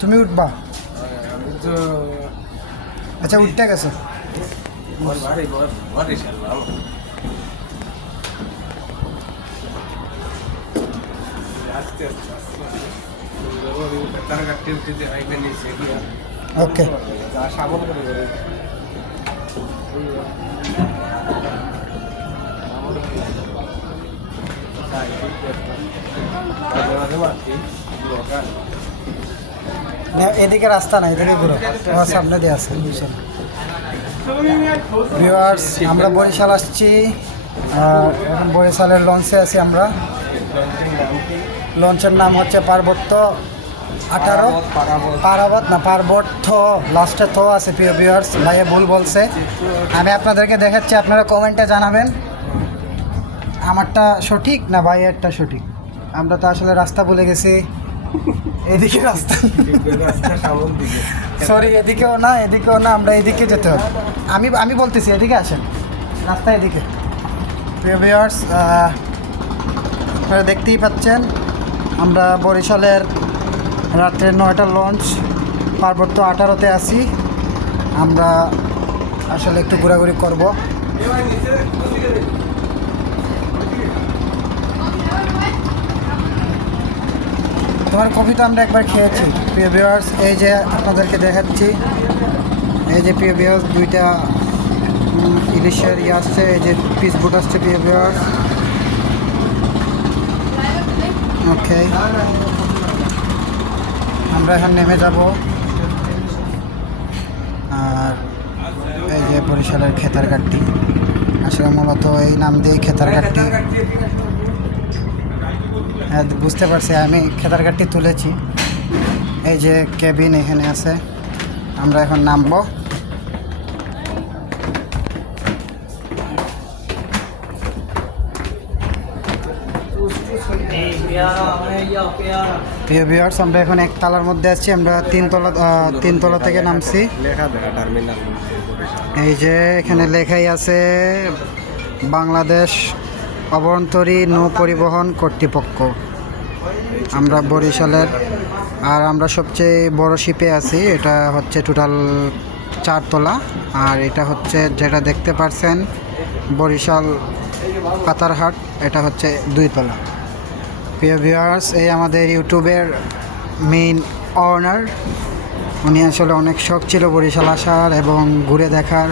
তুমি উঠবা? আচ্ছা উঠতে গেছো। ওকে। যা এদিকে রাস্তা নাই এদিকে ঘুরো। আমার সামনে দিয়ে আছে ভিউয়ার্স আমরা বরিশাল আসছি। এখন বরিশালের লঞ্চে আছি আমরা। লঞ্চের নাম হচ্ছে পার্বত্য আঠারো। পারাবত, না, পার্বত্য লাস্টে থ আছে, প্রিয় ভিউয়ার্স ভাইয়া ভুল বলছে। আমি আপনাদেরকে দেখাচ্ছি, আপনারা কমেন্টে জানাবেন। আমারটা সঠিক না ভাইয়েরটা সঠিক? আমরা তো আসলে রাস্তা ভুলে গেছি। এদিকে রাস্তা। সরি এদিকেও না এদিকেও না, আমরা এদিকে যেতে হবে। আমি আমি বলতেছি, এদিকে আসেন। রাস্তা এদিকে। প্রিয় আপনারা দেখতেই পাচ্ছেন, আমরা বরিশালের রাত্রে নয়টা লঞ্চ পার্বত্য আঠারোতে আছি। আমরা আসলে একটু ঘোরাঘুরি করব। তোমার কফি তো আমরা একবার খেয়েছি। প্রিয় ভিউয়ার্স এই যে আপনাদেরকে দেখাচ্ছি, এই যে প্রিয় ভিউয়ার্স দুইটা ইলিশের ইয়ে আসছে, এই যে পিস বুট আসছে প্রিয় ভিউয়ার্স ওকে আমরা এখন নেমে যাব। আর এই যে বরিশালের খেতার ঘাটটি আসলে মূলত এই নাম দিয়েই খেতার ঘাটটি হ্যাঁ বুঝতে পারছি, আমি খেতার ঘাটটি তুলেছি। এই যে কেবিন এখানে আছে, আমরা এখন নামবো। প্রিয় ভিউয়ার্স আমরা এখন এক তলার মধ্যে আছি, আমরা তিনতলা তিনতলা থেকে নামছি। এই যে এখানে লেখাই আছে, বাংলাদেশ অভ্যন্তরী নৌ পরিবহন কর্তৃপক্ষ। আমরা বরিশালের, আর আমরা সবচেয়ে বড় শিপে আছি, এটা হচ্ছে টোটাল চারতলা, আর এটা হচ্ছে যেটা দেখতে পারছেন, বরিশাল পাতারহাট, এটা হচ্ছে দুইতলা। প্রিয় ভিউয়ার্স এই আমাদের ইউটিউবের মেইন অনার উনি আসলে অনেক শখ ছিল বরিশাল আসার এবং ঘুরে দেখার।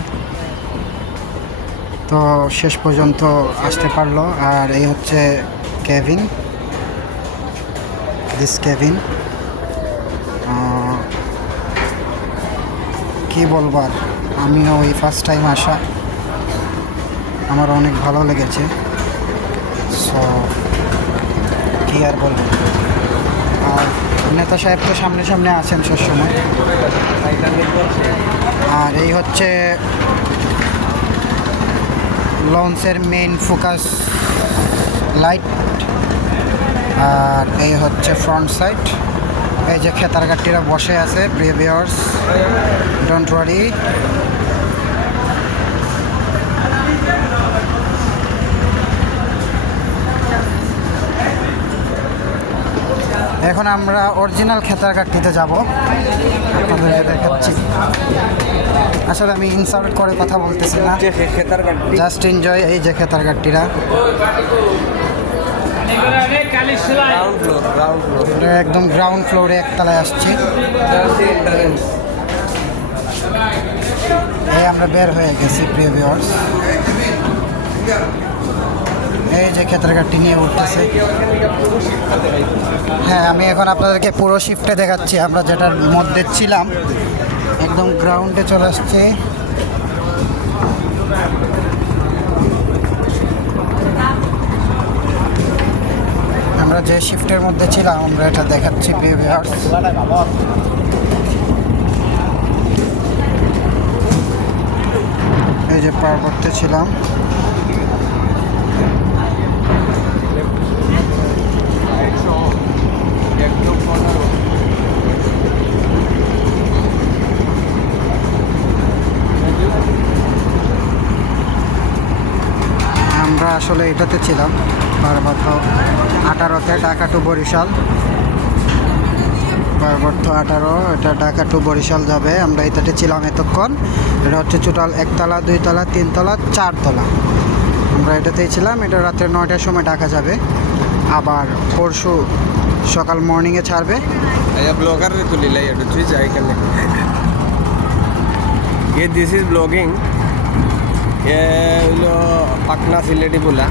তো শেষ পর্যন্ত আসতে পারল, আর এই হচ্ছে কেভিন দিস কেভিন কি বলব আর? আমিও ওই ফার্স্ট টাইম আসা। আমার অনেক ভালো লেগেছে। সো কি আর বলব? আর নেতা সাহেব তো সামনে সামনে আছেন সবসময় আর এই হচ্ছে লঞ্চের মেইন ফোকাস লাইট আর এই হচ্ছে ফ্রন্ট সাইড এই যে খেতার গাটিরা বসে আছে প্রিভিয়ার্স ডোন্ট ওয়ারি এখন আমরা অরিজিনাল খেতার কাটটিতে যাব। আপনাদেরকে দেখাচ্ছি। আসলে আমি ইনসাল্ট করে কথা বলতেছি না। জাস্ট এনজয় এই যে খেতার কাটটিরা গ্রাউন্ড ফ্লোর গ্রাউন্ড ফ্লোর আমরা একদম গ্রাউন্ড ফ্লোরে একতলায় আসছি। এই আমরা বের হয়ে গেছি প্রিয় ভিউয়ার্স এই যে ক্ষেতের গাড়িটি নিয়ে উঠতেছে। হ্যাঁ আমি এখন আপনাদেরকে পুরো শিফটে দেখাচ্ছি। আমরা যেটার মধ্যে ছিলাম একদম গ্রাউন্ডে চলে আসছি। আমরা যে শিফটের মধ্যে ছিলাম আমরা এটা দেখাচ্ছি এই যে পার করতে ছিলাম। আসলে এটাতে ছিলাম। পার্বত্য আঠারোতে ঢাকা টু বরিশাল। পার্বত্য আঠারো এটা ঢাকা টু বরিশাল যাবে। আমরা এটাতে ছিলাম এতক্ষণ। এটা হচ্ছে চোটাল একতলা দুইতলা তিনতলা চারতলা। আমরা এটাতেই ছিলাম। এটা রাত্রে নয়টার সময় ঢাকা যাবে। আবার পরশু সকাল মর্নিংয়ে ছাড়বে। ব্লগার তুলিলাই এটা তুই যাই কেন দিস ইজ ব্লগিং এ হইলো পাকনা সিলেটি পোলা